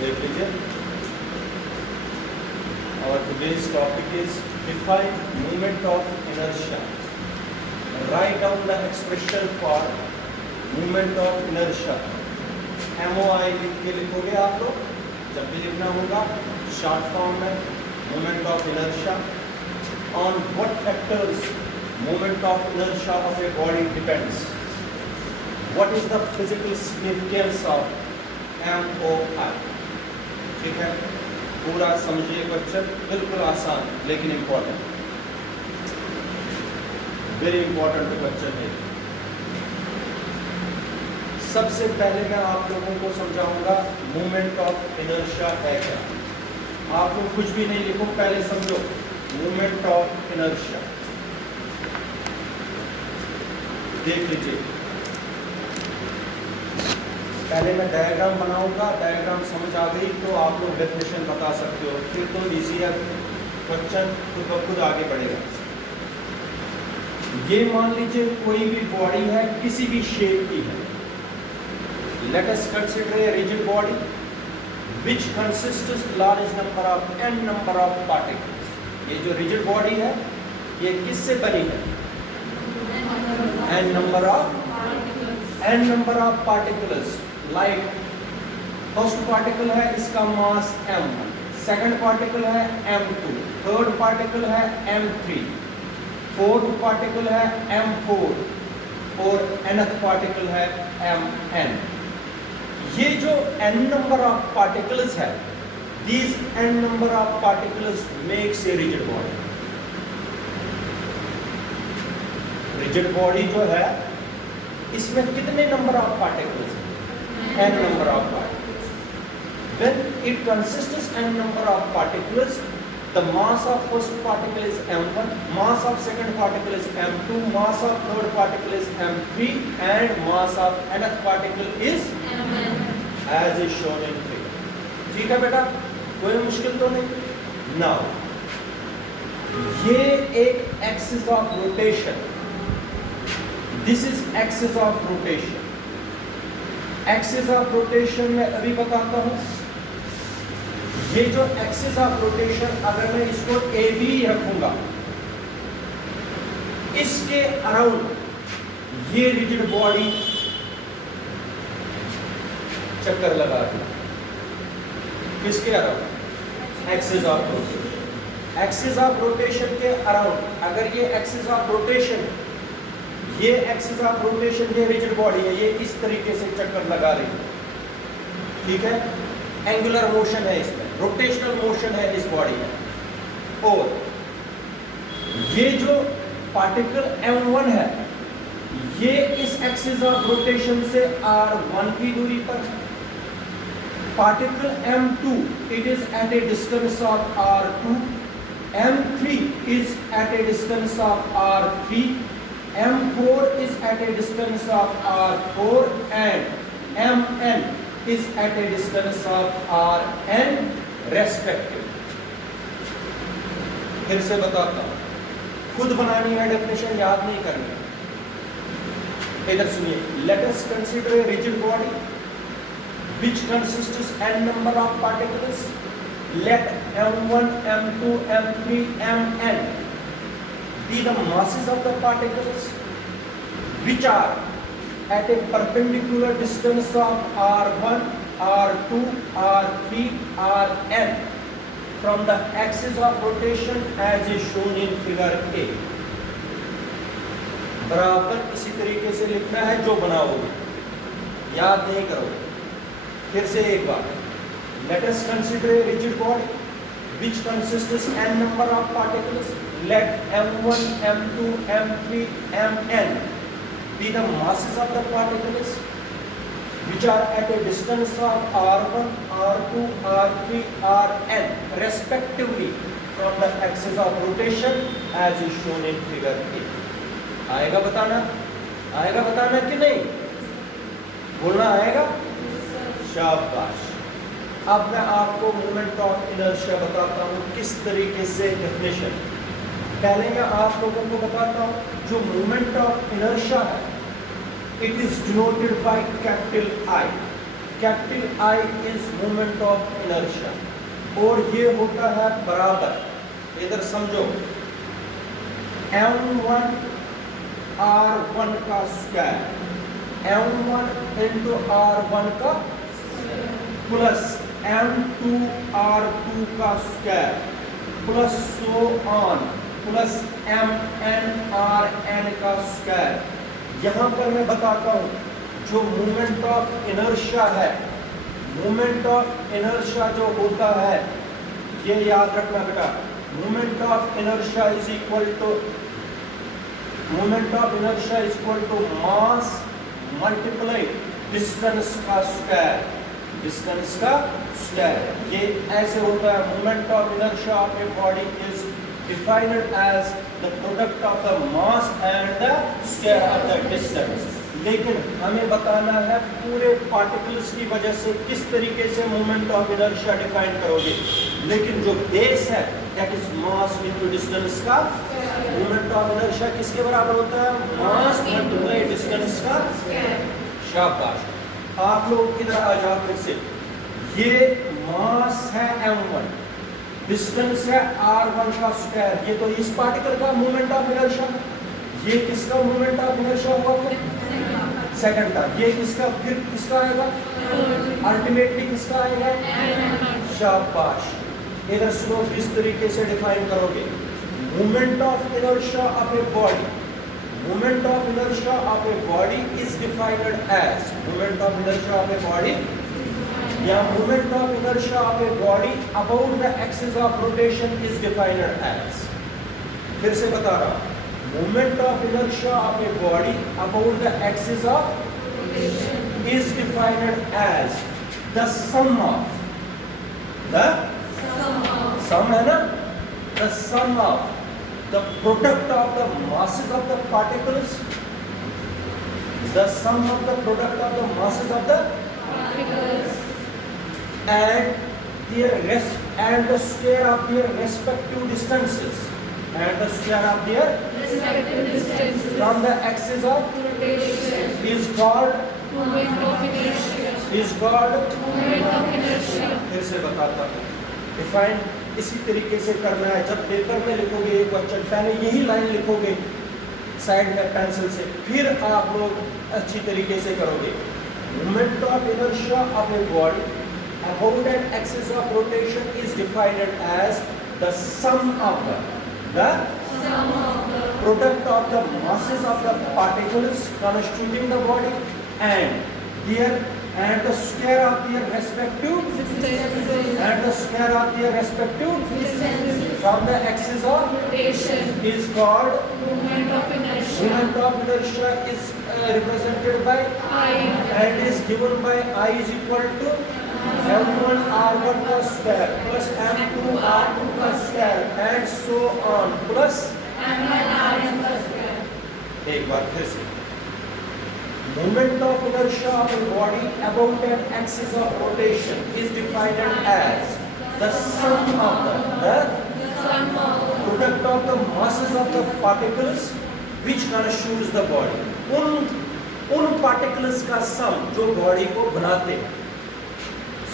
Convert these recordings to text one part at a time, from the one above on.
देख लीजिए। और today's topic is define moment of inertia. Write down the expression for moment of inertia. MOI लिख के लिखोगे आप लोग, जब भी लिखना होगा शॉर्ट फॉर्म में moment of inertia. On what factors moment of inertia of a body depends? What is the physical significance of MOI? ठीक है, पूरा समझिए क्वेश्चन, बिल्कुल आसान लेकिन इम्पोर्टेंट, वेरी इंपॉर्टेंट क्वेश्चन है। सबसे पहले मैं आप लोगों को समझाऊंगा मोमेंट ऑफ इनर्शिया है क्या। आप लोग कुछ भी नहीं लिखो, पहले समझो मोमेंट ऑफ इनर्शिया। देख लीजिए, पहले मैं डायग्राम बनाऊंगा, डायग्राम समझ आ गई तो आप लोग डेफिनेशन बता सकते हो, फिर तो इजी है क्वेश्चन, खुद ब खुद आगे बढ़ेगा। ये मान लीजिए कोई भी बॉडी है, किसी भी शेप की है। Let us consider a rigid body which consists large number of n number of particles. ये जो रिजिड बॉडी है ये किससे बनी है? n number of particles. Like first particle है, इसका मास m1, सेकंड पार्टिकल है m2, थर्ड पार्टिकल है m3, फोर्थ पार्टिकल है m4 और nth पार्टिकल है mn। ये जो n नंबर ऑफ पार्टिकल्स है, these n number of particles makes a rigid body. Rigid body जो है इसमें कितने नंबर ऑफ पार्टिकल्स हैं? n number of particles. When it consists n number of particles, the mass of first particle is m1, mass of second particle is m2, mass of third particle is m3, and mass of nth particle is mn, as is shown in figure. ठीक है बेटा, कोई मुश्किल तो नहीं। Now, ये एक axis of rotation. This is axis of rotation. Axis of rotation में अभी बताता हूं। ये जो एक्सिस ऑफ रोटेशन, अगर मैं इसको ए बी रखूंगा, इसके अराउंड ये रिजिड बॉडी चक्कर लगा रही है। किसके around? Axis of rotation. Axis of rotation के अराउंड अगर ये एक्सिस ऑफ रोटेशन, ये एक्सिस ऑफ रोटेशन, ये रिजिड बॉडी है, ये इस तरीके से चक्कर लगा रही है। ठीक है, एंगुलर मोशन है इसमें, रोटेशनल मोशन है इस बॉडी में। और ये जो पार्टिकल m1 है, ये इस एक्सिस ऑफ रोटेशन से r1 की दूरी पर। Particle m2 it is at a distance of r2, m3 is at a distance of r3, m4 is at a distance of r4 and mn is at a distance of rn respectively. फिर से बताता हूं, खुद बनानी है definition, याद नहीं करनी। इधर सुनिए, let us consider a rigid body which consists n number of particles. Let m1, m2, m3, mn be the masses of the particles which are at a perpendicular distance of r1, r2, r3, rn from the axis of rotation as is shown in figure A. बराबर इसी तरीके से लिखना है जो बनाओगे, याद नहीं करोगे। फिर से एक बार, let us consider a rigid body which consists n number of particles. Let m1, m2, m3, mn be the masses of the particles which are at a distance of r1, r2, r3, rn respectively from the axis of rotation as is shown in figure A. आएगा बताना? आएगा बताना कि नहीं? बोलना आएगा? शाबाश। अब मैं आपको मोमेंट ऑफ इनर्शिया बताता हूँ किस तरीके से डेफिनेशन। पहले मैं आप लोगों को बताता हूँ, जो मोमेंट ऑफ इनर्शिया है, it is denoted by capital I। Capital I is moment of inertia, और ये होता है बराबर, इधर समझो, m1 r1 का स्क्वायर, m1 इंटू r1 का प्लस m2 r2 का square plus so on plus mn rn का स्क्वायर। यहाँ पर मैं बताता हूँ, जो मोमेंट ऑफ इनर्शिया है, मोमेंट ऑफ इनर्शिया जो होता है, ये याद रखना बेटा, moment of inertia is equal to mass multiply distance का स्क्वायर, डिस्टेंस का स्क्वायर। ये ऐसे होता है, moment of inertia of a body is defined as the product of the mass and the square of the distance. लेकिन हमें बताना है पूरे पार्टिकल्स की वजह से किस तरीके से मोमेंट ऑफ इनर्शिया डिफाइन करोगे। लेकिन जो बेस है that is mass into distance का, मोमेंट ऑफ इनर्शिया किसके बराबर होता है? मास मल्टीप्लाई डिस्टेंस का। शाबाश, आप लोग इधर आ जाओ फिर से। ये मास है m1, डिस्टेंस है r1 का स्क्वायर, ये तो इस पार्टिकल का मोमेंट ऑफ इनर्शिया। ये किसका मोमेंट ऑफ इनर्शिया हुआ फिर? सेकंड का। ये किसका फिर किसका आएगा? अल्टीमेटली किसका आएगा? शाबाश, इधर सुनो, किस तरीके से डिफाइन करोगे moment of inertia of a body. Moment of inertia of a body is defined as, moment of inertia of a body या moment of inertia of a body about the axis of rotation is defined as. फिर से बता रहा हूं, moment of inertia of a body about the axis of rotation is defined as the sum of the sum है ना, the sum of the product of the masses of the particles, the sum of the product of the masses of the particles and the square of their respective distances, and the square of their respective distances from the axis of rotation is called moment of inertia, is called moment of inertia। फिर से बताता हूँ, define इसी तरीके से करना है। जब पेपर में लिखोगे एक क्वेश्चन, पहले यही लाइन लिखोगे साइड में पेंसिल से, फिर आप लोग अच्छी तरीके से करोगे। Moment of inertia of a body about an axis of rotation is defined as the sum of the product of the masses of the particles constituting the body and the square of their respective distances, and the square of their respective distances from the axis of rotation is called moment of inertia। Moment of inertia is represented by I and is given by I is equal to m1 r1 का square plus m2 r2 का square and so on plus m1 rn का square। एक बार फिर से, moment of inertia of a body about an axis of rotation is defined as the sum of the product of the masses of the particles which constitutes the body। उन particles का sum जो body को बनाते हैं,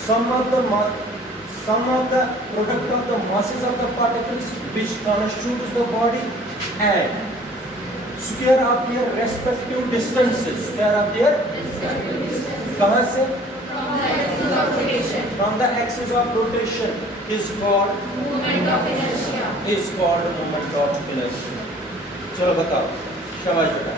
sum of the product of the masses of the particles which constitutes the body and square of their respective distances, square of their कहाँ से? From the axis of rotation is called moment of inertia, is called moment of inertia। चलो बताओ, शाबाश बेटा।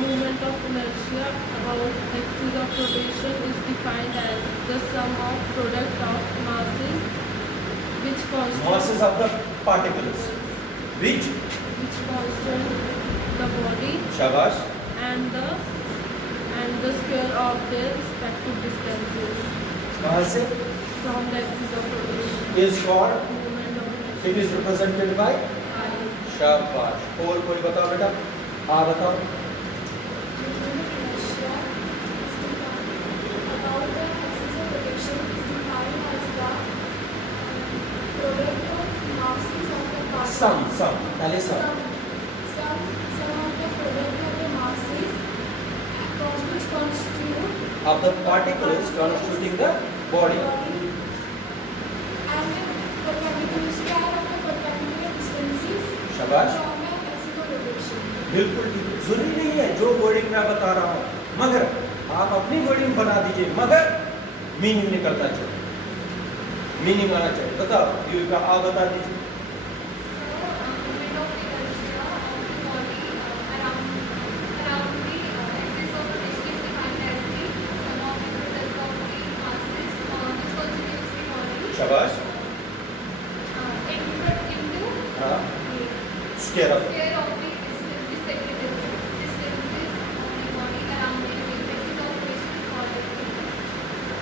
Moment of inertia about axis of rotation is defined as the sum of product of masses which constitute masses of the particles which constitute the body शाबाश and the square of their respective distances कहाँ से? from the axis of rotation is called, moment of inertia। it is represented by I शाबाश। और कोई बताओ बेटा, हाँ बताओ। about the axis of rotation is defined as the product of masses of the particles। सम पहले सम Sum of the product of the masses which constitute of the particles constituting the body. And the perpendicular square of the perpendicular distances शाबाश। from an axis of rotation. बिल्कुल ठीक है। जरूरी नहीं है जो wording मैं बता रहा हूँ, मगर आप अपनी वर्डिंग बना दीजिए, मगर मीनिंग निकलना चाहिए, मीनिंग आना चाहिए। बताओ युविका, आप बता दीजिए। शाबाश। हाँ, square of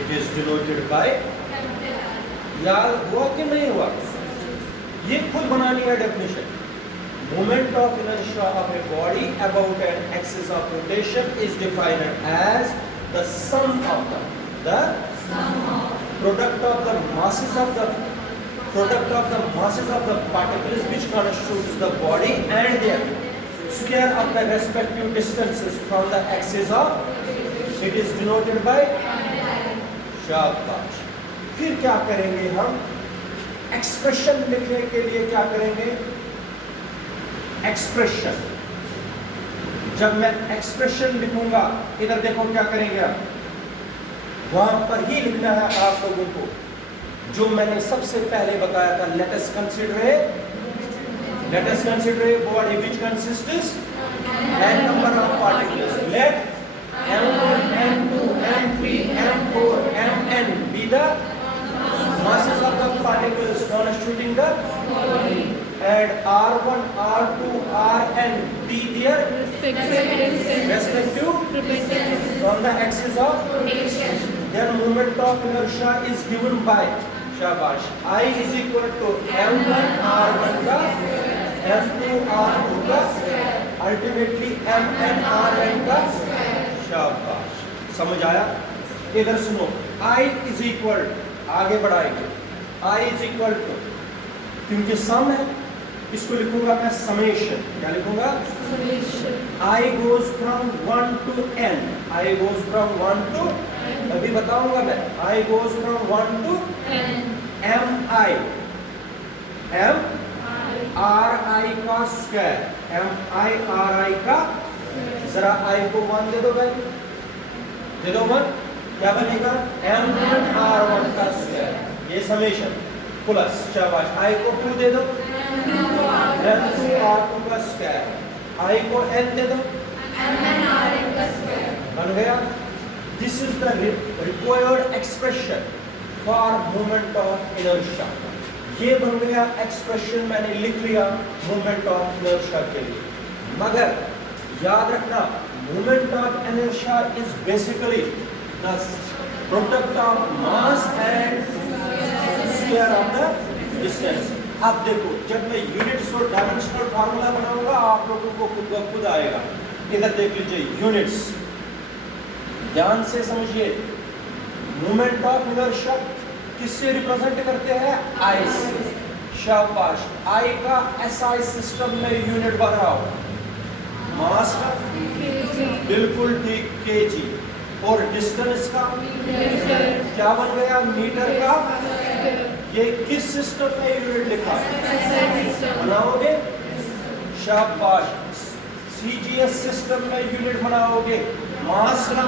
it is denoted by, याद हुआ कि नहीं हुआ? ये खुद बना लिया definition. Moment of inertia of a body about an axis of rotation is defined as the sum of the product of the masses of the particles which constitutes the body and their square of the respective distances from the axis of it is denoted by शाबाश। फिर क्या करेंगे हम? Expression लिखने के लिए क्या करेंगे? एक्सप्रेशन। जब मैं एक्सप्रेशन लिखूंगा, इधर देखो क्या करेंगे आप, वहां पर ही लिखना है आप लोगों को जो मैंने सबसे पहले बताया था। Let us consider a body which consists n number of particles. Let m1 m2 m3 m4 mn be the masses of the particles constituting the body, and r1 r2 rn be their respective from the axis of rotation. Then moment of inertia is given by शाबाश I is equal to m1 r1 का m2 r2 का ultimately mn rn का। शाबाश, समझ आया? इधर सुनो, I is equal, आगे बढ़ाएंगे, I is equal to, क्योंकि सम है इसको लिखूंगा मैं समेशन। क्या लिखूंगा? I goes from 1 to n, I goes from 1 to, अभी बताऊंगा मैं, I goes from 1 to m I m r I का square, m I r I का, जरा I को 1 दे दो भाई, दे दो 1, क्या बनेगा? m1 r1 का स्क्वायर, ये समेशन प्लस, शाबाश, I को 2 दे दो, m2 r2 का स्क्वायर, I को n दे दो, mn rn का स्क्वायर। बन गया। This is the required expression for moment of inertia. ये बन गया एक्सप्रेशन, मैंने लिख लिया moment of inertia के लिए। मगर याद रखना, moment of inertia is basically the product of mass and square of the distance. अब देखो, जब मैं यूनिट्स और डायमेंशनल फार्मूला बनाऊंगा आप लोगों को खुद ब खुद आएगा। इधर देख लीजिए, यूनिट्स ध्यान से समझिए। मोमेंट ऑफ इनर्शिया किससे रिप्रेजेंट करते हैं? आई से। शाबाश, आई का एसआई सिस्टम में यूनिट बनाओ, मास का बिल्कुल ठीक केजी, और डिस्टेंस का क्या बन गया? मीटर का। ये किस सिस्टम में यूनिट लिखा? बनाओगे? शाबाश, सीजीएस सिस्टम में यूनिट बनाओगे, मास का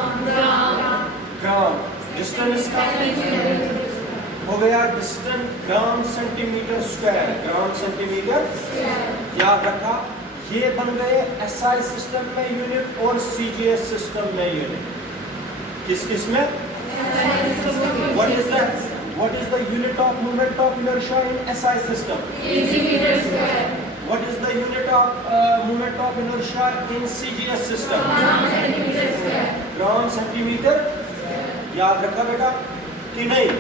ग्राम, डिस्टेंस का हो गया distance gram centimetre square, gram centimetre. याद रखा, ये बन गए एसआई सिस्टम में यूनिट और सीजीएस सिस्टम में यूनिट। किस किस में? What is the unit of moment of inertia in SI system? Centimeter square. What is the unit of moment of inertia in CGS system? Centimeter square. Gram centimetre. याद रखा बेटा कि नहीं?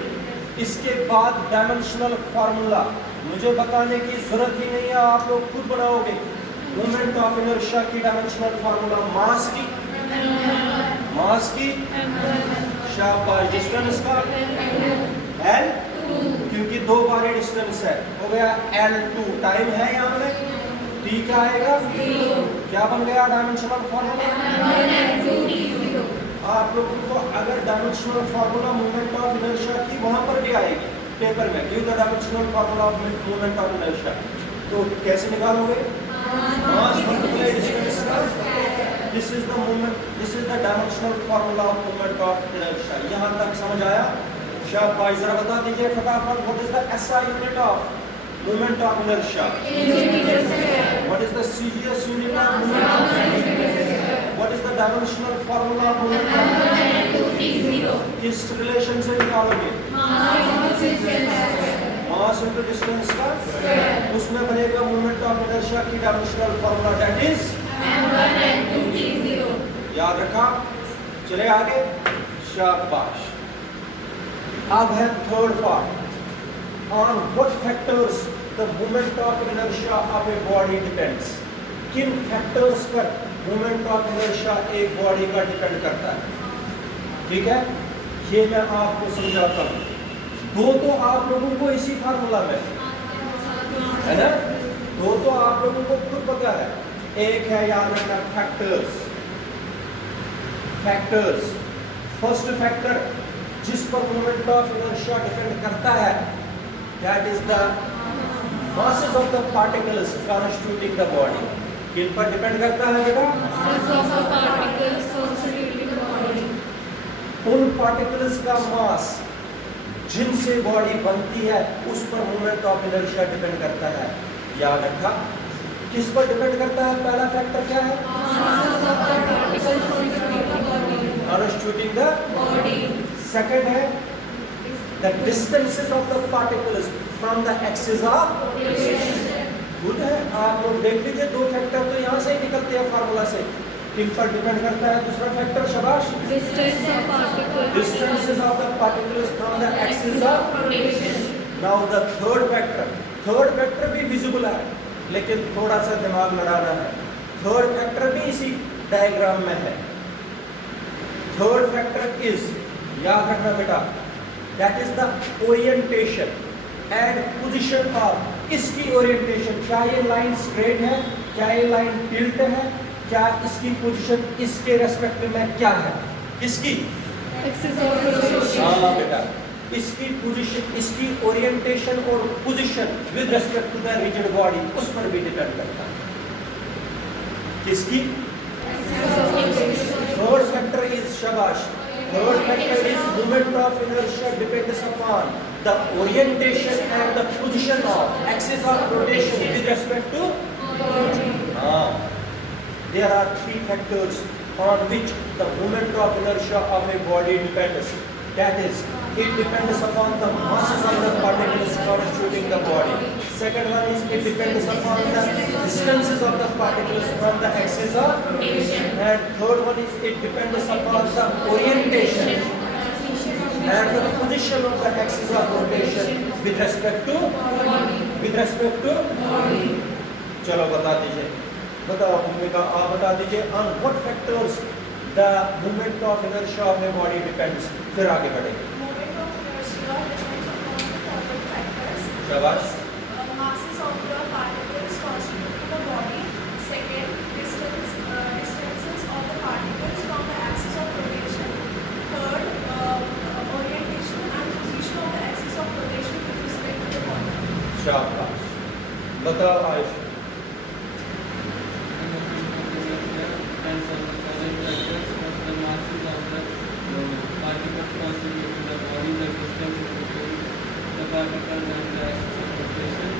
इसके बाद डायमेंशनल फार्मूला मुझे बताने की जरूरत ही नहीं है, आप लोग खुद बनाओगे। मोमेंट ऑफ इनर्शिया की डायमेंशनल फार्मूला मास की शाबाश, डिस्टेंस का L, क्योंकि दो बार डिस्टेंस है, हो गया L2। टाइम है यहाँ में, T क्या आएगा? क्या बन गया डायमेंशनल फार्मूला? आप लोगों को अगर dimensional formula moment of inertia की वहां पर भी आएगी पेपर में, give the dimensional formula of moment of inertia, तो कैसे निकालोगे? मास multiply distance. This is the moment, this is the dimensional formula of moment of inertia. यहां तक समझ आया? शाबाश, जरा बता दीजिए फटाफट, what is the SI unit of moment of inertia? What is the CGS unit of moment of inertia? What is the dimensional formula of moment of inertia? किस रिलेशन से निकालोगे? मास इनटू डिस्टेंस का, उसमें बनेगा moment of inertia की dimensional formula, that is m1 n2 t0। याद रखा? चले आगे, शाबाश। अब है third part, on what factors the moment of inertia of a body depends। किन फैक्टर्स पर मोमेंट ऑफ इनर्शिया एक बॉडी का डिपेंड करता है? ठीक है, ये मैं आपको समझाता हूँ। दो तो आप लोगों को इसी फार्मूला में है ना, दो तो आप लोगों को खुद पता है। एक है, याद रखना, फैक्टर्स। फैक्टर्स, फर्स्ट फैक्टर जिस पर मोमेंट ऑफ इनर्शिया डिपेंड करता है, that is the masses of the particles constituting the body। किन पर डिपेंड करता है बेटा? उन पार्टिकल्स का मास जिनसे बॉडी बनती है उस पर मोमेंट ऑफ इनर्शिया डिपेंड करता है। याद रखा? किस पर डिपेंड करता है? पहला फैक्टर क्या है? constituting the body। सेकंड है the distances of the particles from the axis of rotation। Good है, आप लोग देख लीजिए, दो फैक्टर तो यहाँ से ही निकलते हैं फार्मूला से। किन पर डिपेंड करता है दूसरा फैक्टर? शाबाश, distances of the particles from the axis of rotation। now the third factor भी विजिबल है, लेकिन थोड़ा सा दिमाग लड़ाना है। थर्ड फैक्टर भी इसी डायग्राम में है। थर्ड फैक्टर इज, याद रखना बेटा, that is the orientation and position of, इसकी ओरिएंटेशन, क्या ये लाइन स्ट्रेट है, क्या ये लाइन टिल्ट है, क्या इसकी पोजीशन इसके रेस्पेक्ट में क्या है? किसकी? हाँ बेटा, इसकी पोजीशन, इसकी ओरिएंटेशन और position with respect to the rigid body, उस पर भी डिपेंड करता है। किसकी? थर्ड फैक्टर इज, शाबाश, third factor is moment of inertia depends upon the orientation and the position of axis of rotation with respect to there are three factors on which the moment of inertia of a body depends। that is, it depends upon the masses of the particles constituting the body। second one is, it depends upon the distances of the particles from the axis of rotation। and third one is, it depends upon the orientation and the position of the axis of rotation with respect to body। चलो बता दीजिए, बताओ भूमिका, आप बता दीजिए, on what factors the moment of inertia of a body depends। फिर आगे बढ़ेंगे। Moment of inertia depends upon the following factors। शाबाश। Masses of the particles constituting the body। Second, distances of the particles from the axis of rotation। Third, orientation and position of the axis of rotation with respect to the body। शाबाश, बताओ Ayush. particles on the axis of rotation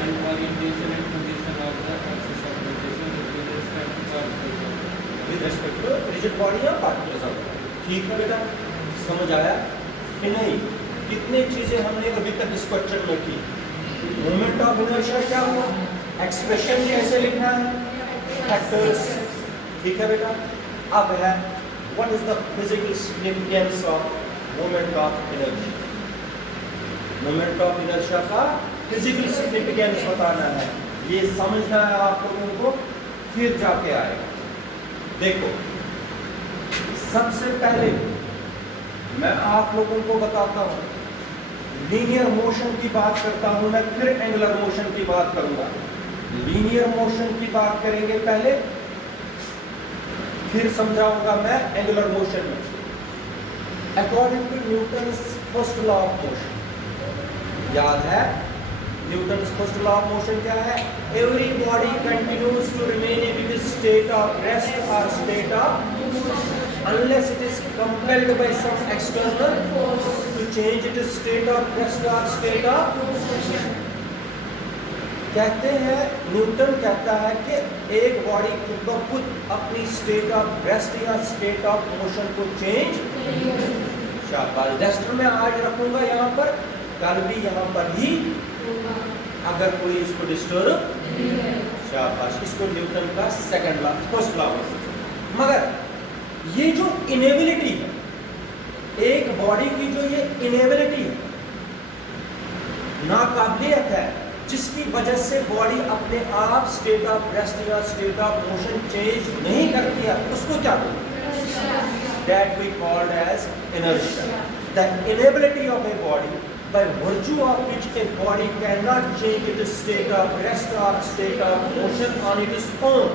and orientation and position of the axis of rotation with respect to particles with respect to rigid body या particles of body। ठीक है बेटा, समझ आया कि नहीं? कितने चीजें हमने अभी तक इस क्वेश्चन में की। मोमेंट ऑफ इनर्शिया क्या हुआ, एक्सप्रेशन कैसे लिखना है, फैक्टर्स, ठीक है बेटा। अब है what is the physical significance of moment of inertia. Moment of inertia का फिजिकल सिग्निफिकेंस बताना है, ये समझना है आप लोगों को, फिर जाके आएगा। देखो, सबसे पहले मैं आप लोगों को बताता हूं, लीनियर मोशन की बात करता हूं मैं, फिर एंगुलर मोशन की बात करूंगा। लीनियर मोशन की बात करेंगे पहले, फिर समझाऊंगा मैं एंगुलर मोशन में। According to Newton's first law of motion, याद है Newton's first law of motion क्या है? Every body continues to remain in its state of rest और state of unless it is compelled by some external to change its state of rest और state of. कहते हैं, Newton कहता है कि एक बॉडी खुद ब खुद अपनी स्टेट ऑफ रेस्ट या स्टेट ऑफ मोशन को चेंज, शाबाश, रेस्ट में आज रखूंगा यहाँ पर, कल भी यहाँ पर ही, अगर कोई इसको डिस्टर्ब, शाबाश, इसको न्यूटन का सेकंड लॉ फर्स्ट लॉ। मगर ये जो इनेबिलिटी है, एक बॉडी की जो ये इनेबिलिटी है, नाकाबिलियत है, जिसकी वजह से बॉडी अपने आप स्टेट ऑफ रेस्ट या स्टेट ऑफ मोशन चेंज नहीं करती है, उसको क्या बोलते हैं? That we called as inertia. The inability of a body by virtue of which a body cannot change its state of rest or state of motion on its own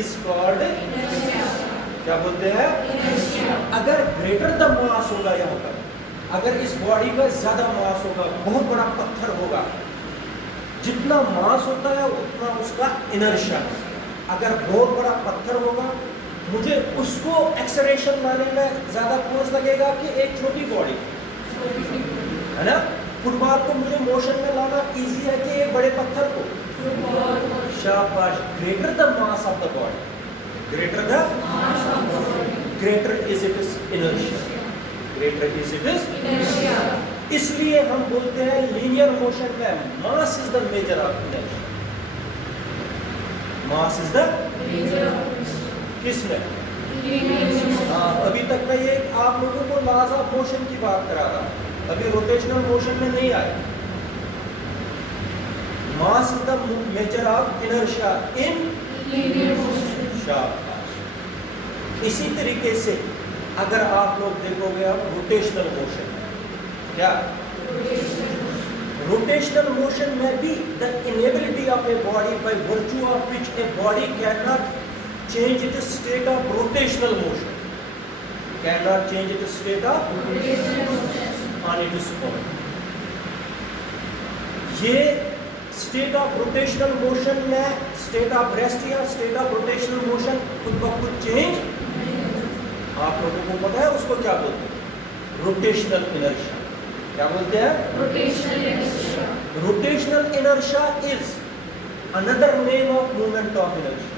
is called inertia। क्या बोलते हैं? inertia। अगर greater the mass होगा यहाँ पर, अगर इस body का ज्यादा मास होगा, बहुत बड़ा पत्थर होगा, जितना मास होता है उतना उसका इनर्शिया। अगर बहुत बड़ा पत्थर होगा, मुझे उसको एक्सेलरेशन लाने में ज्यादा फोर्स लगेगा कि एक छोटी बॉडी, है ना? फुटबॉल को मुझे मोशन में लाना इजी है कि एक बड़े पत्थर को, शाबाश। Greater the mass of the body, greater the greater is it is inertia, greater is it is inertia. इसलिए हम बोलते हैं लीनियर मोशन में mass is the measure of inertia. Mass is the measure of किसमें? हाँ, अभी तक मैं ये आप लोगों को लॉज ऑफ मोशन की बात करा रहा, अभी रोटेशनल मोशन में नहीं आया। Mass is the measure of inertia in linear motion, शाबाश। इसी तरीके से अगर आप लोग देखोगे अब रोटेशनल मोशन, क्या रोटेशनल मोशन में भी the inability of a body by virtue of which a body can not change its state of rotational motion, cannot change its state of rotational motion on its own। ये state of rotational motion में state of rest या state of rotational motion खुद ब खुद change, आप लोगों को पता है उसको क्या बोलते हैं? rotational inertia। क्या बोलते हैं? rotational inertia। rotational inertia is another name of moment of inertia।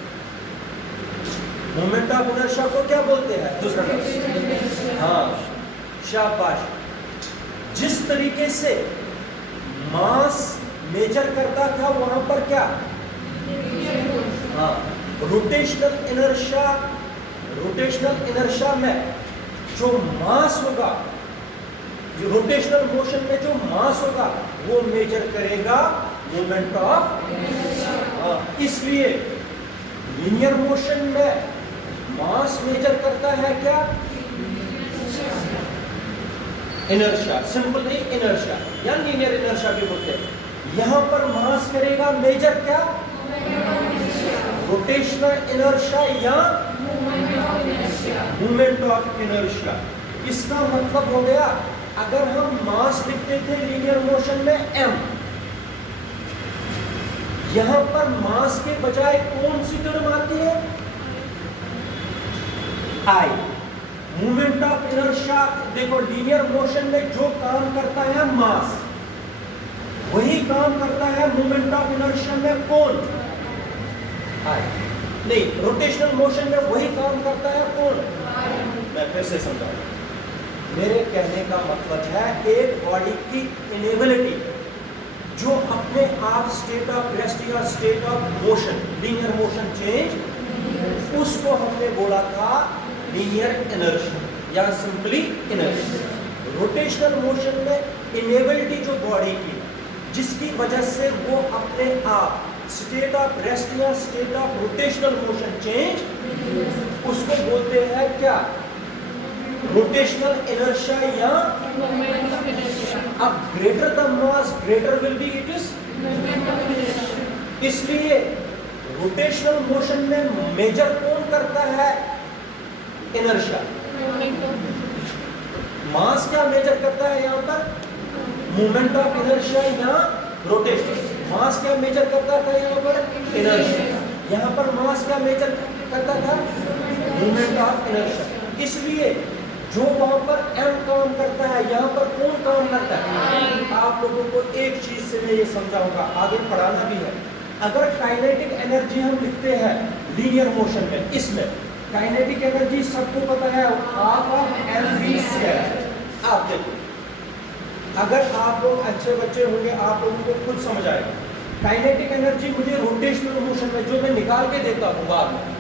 Moment of inertia को क्या बोलते हैं? दूसरा नाम, हाँ, शाबाश। जिस तरीके से मास मेजर करता था वहां पर क्या, हाँ, रोटेशनल इनर्शिया में जो मास होगा, जो रोटेशनल मोशन में जो मास होगा वो मेजर करेगा मोमेंट ऑफ इनर्शिया। इसलिए लीनियर मोशन में मास मेजर करता है क्या? इनर्शिया, सिंपली इनर्शिया या लीनियर इनर्शिया भी बोलते हैं। यहां पर मास करेगा मेजर क्या? रोटेशनल इनर्शिया या मूवमेंट ऑफ इनर्शिया। इसका मतलब हो गया, अगर हम मास लिखते थे लीनियर मोशन में m, यहां पर मास के बजाय कौन सी टर्म आती है? I। मूवमेंट ऑफ इनर्शिया, देखो लीनियर मोशन में जो काम करता है मास, वही काम करता है मूवमेंट ऑफ इनर्शिया में कौन? I। नहीं, रोटेशनल मोशन में वही काम करता है कौन? मैं फिर से समझाऊं। मेरे कहने का मतलब है एक बॉडी की इनेबिलिटी जो अपने आप स्टेट ऑफ रेस्ट या state of motion, linear motion change, उसको हमने बोला था लीनियर इनर्शिया या सिंपली इनर्शिया। रोटेशनल मोशन में इनेबिलिटी जो बॉडी की, जिसकी वजह से वो अपने आप स्टेट ऑफ रेस्ट या state of rotational motion change, उसको बोलते हैं क्या? रोटेशनल इनर्शिया या मोमेंट ऑफ इनर्शिया। अब greater the mass greater will be it is moment of inertia. इसलिए रोटेशनल मोशन में मेजर कौन करता है? इनर्शिया। Moment of मास क्या मेजर करता है यहाँ पर? मोमेंट ऑफ इनर्शिया या रोटेशन। मास क्या मेजर करता था यहाँ पर? इनर्शिया। यहाँ पर मास क्या मेजर करता था? Moment of inertia. इसलिए जो वहां पर m काम करता है, यहाँ पर कौन काम करता है? आप लोगों को एक चीज से मैं ये समझाऊंगा, आगे पढ़ाना भी है। अगर काइनेटिक एनर्जी हम लिखते हैं लीनियर मोशन में, इसमें काइनेटिक एनर्जी सबको पता है हाफ ऑफ mv²। आप देखो, अगर आप लोग अच्छे बच्चे होंगे आप लोगों को खुद समझ आएगा। काइनेटिक एनर्जी मुझे रोटेशनल मोशन में जो मैं निकाल के देता हूँ बाद में,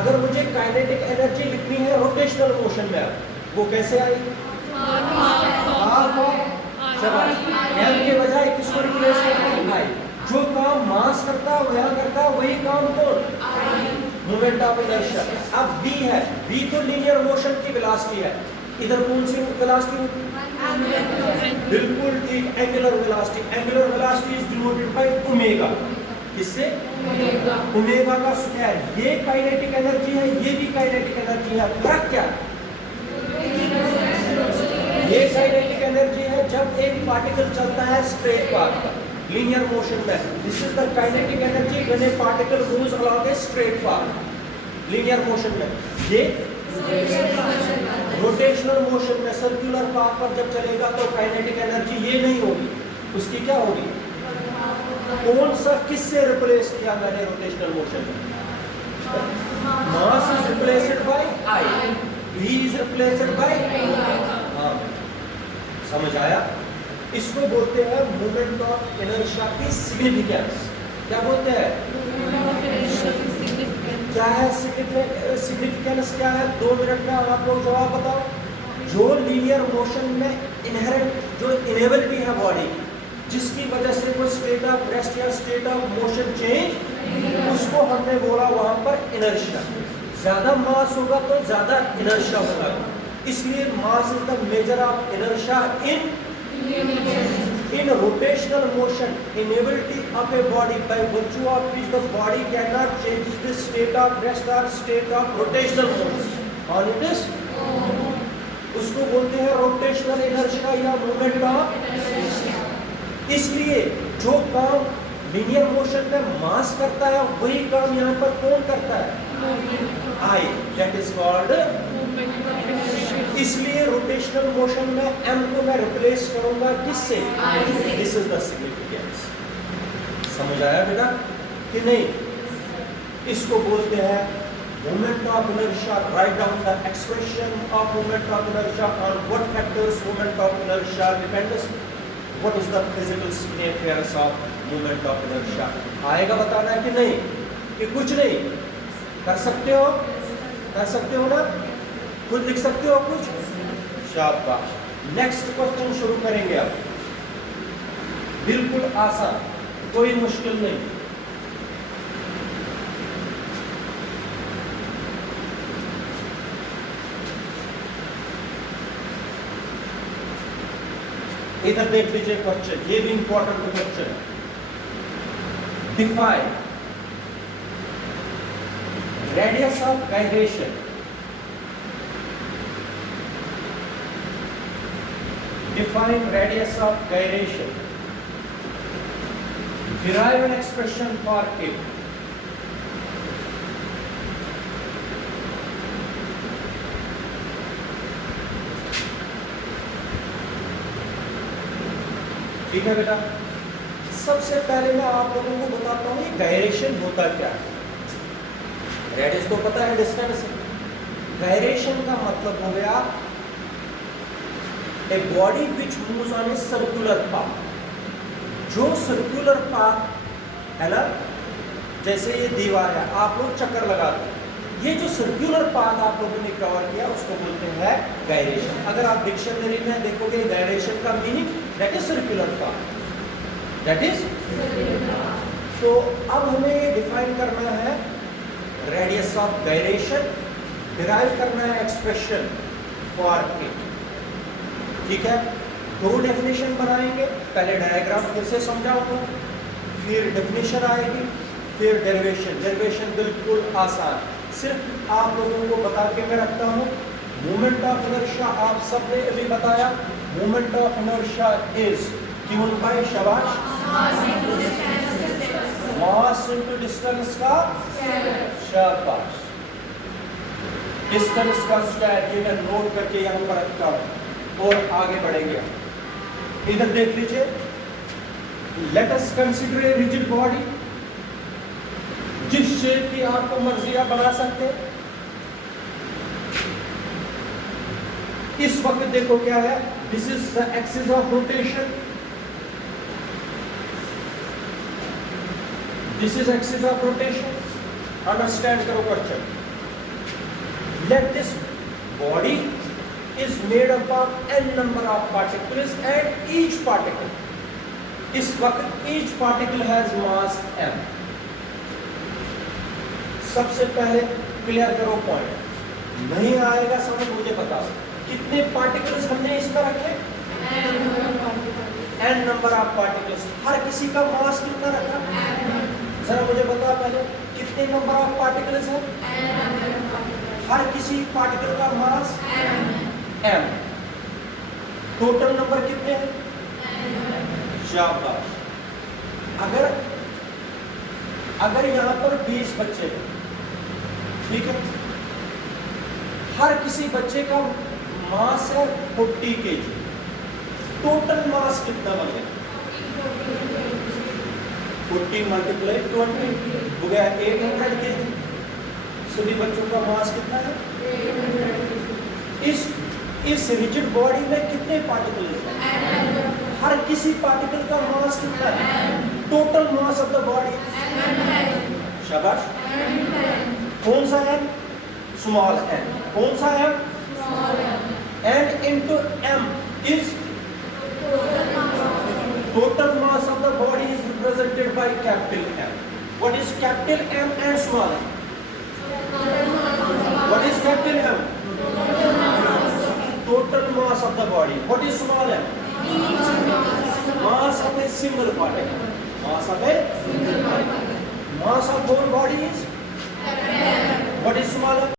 अगर मुझे काइनेटिक एनर्जी लिखनी है रोटेशनल मोशन में, वो कैसे आएगी? हाफ ऑफ m के बजाय किसको रिप्लेस करना है? I। जो काम मास करता है वह करता है, वही काम कौन? Moment of inertia. अब v है, v तो लीनियर मोशन की वेलोसिटी है, इधर कौन सी वेलोसिटी होगी? बिल्कुल ठीक, angular velocity. Angular velocity is denoted by omega. किससे? ओमेगा का स्क्वायर। ये काइनेटिक एनर्जी है, ये भी काइनेटिक एनर्जी है। फर्क क्या है? ये काइनेटिक एनर्जी है जब एक पार्टिकल चलता है स्ट्रेट पाथ लीनियर मोशन में। This is the kinetic energy when A particle moves along a straight path linear motion में। ये रोटेशनल मोशन में सर्कुलर पाथ पर जब चलेगा तो काइनेटिक एनर्जी ये नहीं होगी, उसकी क्या होगी? कौन सा किससे रिप्लेस किया मैंने रोटेशनल मोशन में? Mass is replaced by I, v is replaced by. हाँ, समझ आया? इसको बोलते हैं मोमेंट ऑफ इनर्शिया की सिग्निफिकेंस। क्या बोलते हैं? क्या है सिग्निफिकेंस? क्या है? 2 मिनट में आप लोग जवाब बताओ। जो लीनियर मोशन में इनहेरेंट जो इनेबिलिटी है बॉडी, जिसकी वजह से वो स्टेट ऑफ रेस्ट या स्टेट ऑफ मोशन चेंज, उसको हमने बोला वहां पर इनर्शिया। ज्यादा मास होगा तो ज्यादा इनर्शिया होगा, इसलिए mass is the measure of inertia in rotational motion, inability of a body by virtue of which the body cannot change the state of rest or state of rotational motion on it is, उसको बोलते हैं rotational inertia या moment of. इसलिए जो काम linear motion में मास करता है वही काम यहाँ पर कौन करता है? I, that is called। इसलिए रोटेशनल मोशन में m को मैं रिप्लेस करूंगा किससे? This is the significance. समझ आया बेटा कि नहीं? इसको बोलते हैं moment of inertia. Write down the expression of moment of inertia on what factors moment of inertia depends. What is the physical significance of moment of inertia? आएगा बताना है कि नहीं? कि कुछ नहीं? कर सकते हो? कर सकते हो ना? खुद लिख सकते हो कुछ? शाबाश। नेक्स्ट क्वेश्चन शुरू करेंगे अब। बिल्कुल आसान, कोई मुश्किल नहीं। इधर देख लीजिए क्वेश्चन, ये भी important question. Define radius of gyration. Define radius of gyration. Derive an expression for it. ठीक है बेटा, सबसे पहले मैं आप लोगों को बताता हूँ ये गायरेशन होता क्या है। रेडियस तो पता है, डिस्टेंस। गायरेशन का मतलब हो गया a body which moves on a circular path। जो सर्कुलर पाथ है ना, जैसे ये दीवार है, आप लोग चक्कर लगाते हैं, ये जो सर्कुलर पाथ आप लोगों ने कवर किया उसको बोलते हैं गायरेशन। अगर आप डिक्शनरी में देखोगे गायरेशन का meaning that is circular path, that is. तो अब हमें ये डिफाइन करना है रेडियस ऑफ गायरेशन, डिराइव करना है एक्सप्रेशन फॉर इट। ठीक है, 2 डेफिनेशन बनाएंगे। पहले डायग्राम फिर से समझाऊंगा, फिर डेफिनेशन आएगी, फिर डेरिवेशन। डेरिवेशन बिल्कुल आसान। सिर्फ आप लोगों को बता के मैं रखता हूँ, मोमेंट ऑफ इनर्शिया आप सबने अभी बताया, moment of inertia is given by शाबाश मास इनटू डिस्टेंस का शाबाश, डिस्टेंस का स्क्वायर, ये मैं नोट करके यहाँ पर रखता हूँ और आगे बढ़ेंगे। इधर देख लीजिए, let us consider a rigid body, जिस शेप की आपको मर्जी आप बना सकते हैं। इस वक्त देखो क्या है, this is the axis of rotation, this is axis of rotation. Understand करो question. Let this body is made up of n number of particles and each particle, इस वक्त each particle has mass m। सबसे पहले clear करो point, नहीं आएगा समझ मुझे बताओ, कितने पार्टिकल्स हमने इसमें रखे? n number of particles. हर किसी का मास कितना रखा? जरा मुझे बताओ पहले, कितने नंबर ऑफ पार्टिकल्स हैं? हर किसी पार्टिकल का मास m। टोटल नंबर कितने हैं? शाबाश। अगर यहां पर 20 बच्चे हैं, ठीक है, हर किसी बच्चे का मास है 40 kg, टोटल मास कितना बनेगा? 40 मल्टीप्लाई 20 हो गया 800 kg। सभी बच्चों का मास कितना है? इस रिजिड बॉडी में कितने पार्टिकल हैं? हर किसी पार्टिकल का मास कितना है? Total mass of the body, शाबाश। कौन सा है? Small n। कौन सा है? n into m is total mass of the body is represented by capital M. What is capital M and small m? What is capital M? Total mass of the body. What is small m? Mass of a single particle. Mass of a single particle. Mass of whole body is? What is small m?